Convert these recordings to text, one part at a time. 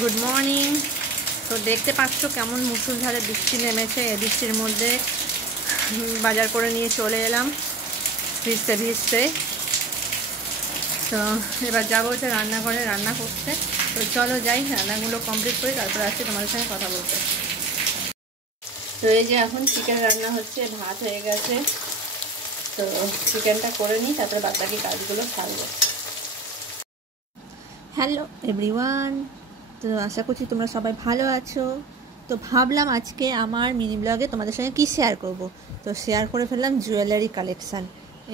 Good morning. তো দেখতে পাচ্ছ কেমন মুষলধারে বৃষ্টি নেমেছে। এই বৃষ্টির মধ্যে বাজার করে নিয়ে চলে এলাম ভিজতে ভিজতে। তো এবার যাবো হচ্ছে রান্নাঘরে রান্না করতে। তো চলো যাই, রান্নাগুলো কমপ্লিট করি, তারপরে আসছি তোমাদের সঙ্গে কথা বলতে। তো এই যে এখন চিকেন রান্না হচ্ছে, ভাত হয়ে গেছে। তো চিকেনটা করে নিই, তারপরে বাদ বাকি কাজগুলো সারবো। হ্যালো এভরিওয়ান, তো আশা করছি তোমরা সবাই ভালো আছো। তো ভাবলাম আজকে আমার মিনি ব্লগে তোমাদের সঙ্গে কী শেয়ার করব। তো শেয়ার করে ফেললাম জুয়েলারি কালেকশান।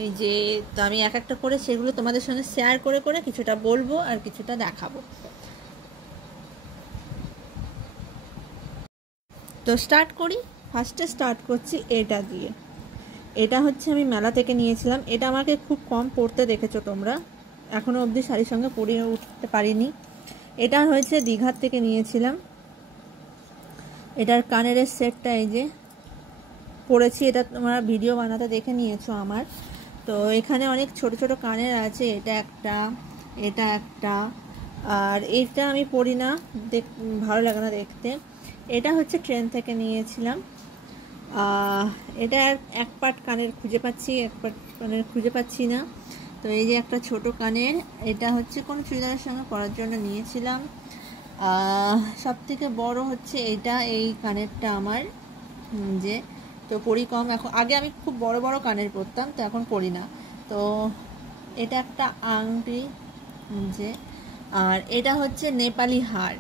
এই যে তো আমি এক একটা করে সেগুলো তোমাদের সঙ্গে শেয়ার করে করে কিছুটা বলবো আর কিছুটা দেখাবো। তো স্টার্ট করি। ফার্স্টে স্টার্ট করছি এটা দিয়ে। এটা হচ্ছে আমি মেলা থেকে নিয়েছিলাম। এটা আমাকে খুব কম পরতে দেখেছো তোমরা, এখনও অবধি শাড়ির সঙ্গে পরিয়ে উঠতে পারিনি। এটা হয়েছে দীঘার থেকে নিয়েছিলাম। এটার কানের সেটটা এই যে পরেছি, এটা তোমরা ভিডিও বানাতে দেখে নিয়েছো আমার। তো এখানে অনেক ছোট ছোট কানের আছে, এটা একটা, এটা একটা, আর এটা আমি পরি না, ভালো লাগে না দেখতে। এটা হচ্ছে ট্রেন থেকে নিয়েছিলাম। এটা এক পার্ট কানের খুঁজে পাচ্ছি, এক পার্ট কানের খুঁজে পাচ্ছি না। তো এই যে একটা ছোট কানের, এটা হচ্ছে কোনো চুড়িদারের সঙ্গে পরার জন্য নিয়েছিলাম। সব থেকে বড় হচ্ছে এটা, এই কানেরটা আমার যে, তো পরি কম এখন। আগে আমি খুব বড় বড় কানের পরতাম, তো এখন পরি না। তো এটা একটা আংটি যে, আর এটা হচ্ছে নেপালি হার।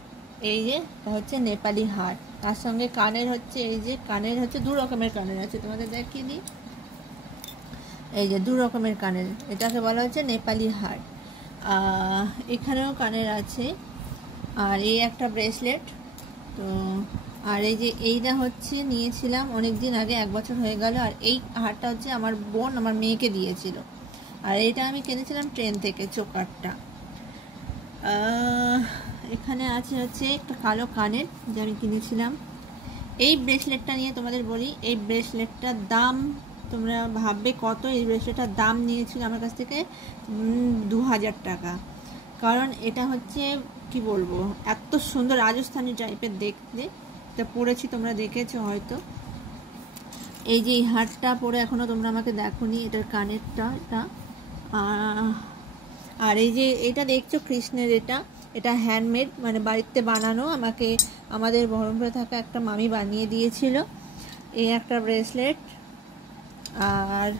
এই যে হচ্ছে নেপালি হার, তার সঙ্গে কানের হচ্ছে এই যে, কানের হচ্ছে দু রকমের কানের আছে, তোমাদের দেখিয়ে দিই। এই যে দু রকমের কানের, এটাকে বলা হচ্ছে নেপালি হার। এখানেও কানের আছে। আর এই একটা ব্রেসলেট। তো আর এই যে এইটা হচ্ছে নিয়েছিলাম অনেক দিন আগে, 1 বছর হয়ে গেল। আর এই হারটা হচ্ছে আমার বোন আমার মেয়েকে দিয়েছিল। আর এইটা আমি কিনেছিলাম ট্রেন থেকে, চোকারটা। এখানে আছে হচ্ছে একটা কালো কানের যে আমি কিনেছিলাম। এই ব্রেসলেটটা নিয়ে তোমাদের বলি, এই ব্রেসলেটটার দাম তোমরা ভাববে কত। এই ব্রেসলেটটার দাম নিয়েছিল আমার কাছ থেকে 2000 টাকা। কারণ এটা হচ্ছে কি বলবো, এত সুন্দর রাজস্থানী টাইপের দেখতে। এটা পরেছি, তোমরা দেখেছো হয়তো। এই যে এই হারটা পরে এখনও তোমরা আমাকে দেখোনি, এটার কানেরটা এটা। আর এই যে এটা দেখছো কৃষ্ণের, এটা হ্যান্ডমেড, মানে বাড়িতে বানানো। আমাকে আমাদের বহরমপুরে থাকা একটা মামি বানিয়ে দিয়েছিল। এই একটা ব্রেসলেট। আর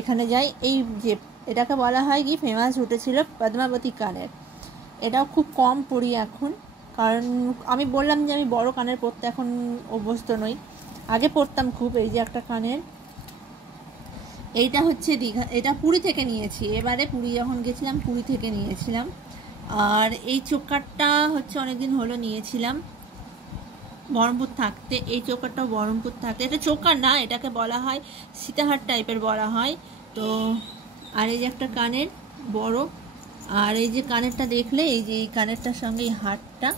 এখানে যাই, এই যে এটাকে বলা হয় কি, ফেমাস উঠেছিল পদ্মাবতী কানের। এটাও খুব কম পরি এখন, কারণ আমি বললাম যে আমি বড় কানের পরতে এখন অভ্যস্ত নই, আগে পরতাম খুব। এই যে একটা কানের, এইটা হচ্ছে দীঘা, এটা পুরী থেকে নিয়েছি। এবারে পুরী যখন গেছিলাম পুরী থেকে নিয়েছিলাম। আর এই চোকারটা হচ্ছে অনেকদিন হলো নিয়েছিলাম বহরমপুর থাকতে। এই চোকারটাও বহরমপুর থাকতে, এটা চোকার না, এটাকে বলা হয় সীতাহার টাইপের বলা হয়। তো আর এই যে একটা কানের বড়, আর এই যে কানেরটা দেখলে, এই যে এই কানেরটার সঙ্গে এই হারটা।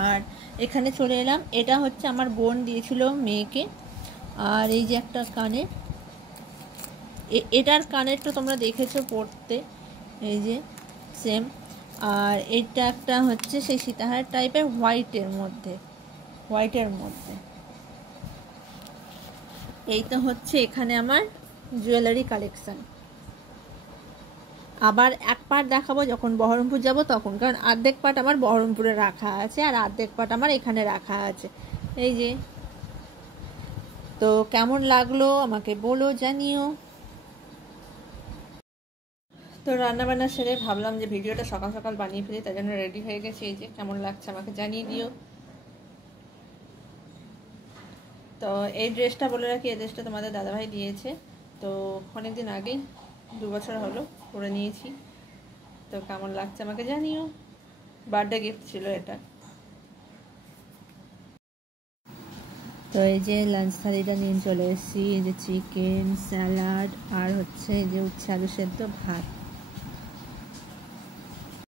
আর এখানে চলে এলাম, এটা হচ্ছে আমার বোন দিয়েছিল মেয়েকে। আর এই যে একটা কানের, এটার কানেরটা তোমরা দেখেছো পড়তে, এই যে সেম। আর এটা একটা হচ্ছে সেই সীতাহার টাইপের হোয়াইটের মধ্যে। এই তো হচ্ছে এখানে আমার জুয়েলারি কালেকশান। আবার এক পার্ট দেখাবো যখন বহরমপুর যাব তখন, কারণ অর্ধেক পার্ট আমার বহরমপুরে রাখা আছে আর অর্ধেক পার্ট আমার এখানে রাখা আছে। এই যে, তো কেমন লাগলো আমাকে বলো, জানিও। তো রান্নাবান্না সেরে ভাবলাম যে ভিডিওটা সকাল সকাল বানিয়ে ফেলি, তার জন্য রেডি হয়ে গেছি। এই যে কেমন লাগছে আমাকে জানিয়ে দিও। তো এই ড্রেসটা বলে রাখি, এই ড্রেসটা তোমাদের দাদাভাই দিয়েছে। তো অনেকদিন আগেই, 2 বছর হলো পরে নিয়েছি। তো কেমন লাগছে আমাকে জানিও, বার্থডে গিফট ছিল এটা। তো এই যে লাঞ্চ থালিটা নিয়ে চলে এসেছি। এই যে চিকেন, স্যালাড, আর হচ্ছে এই যে উচ্ছে আলু সেদ্ধ, ভাত।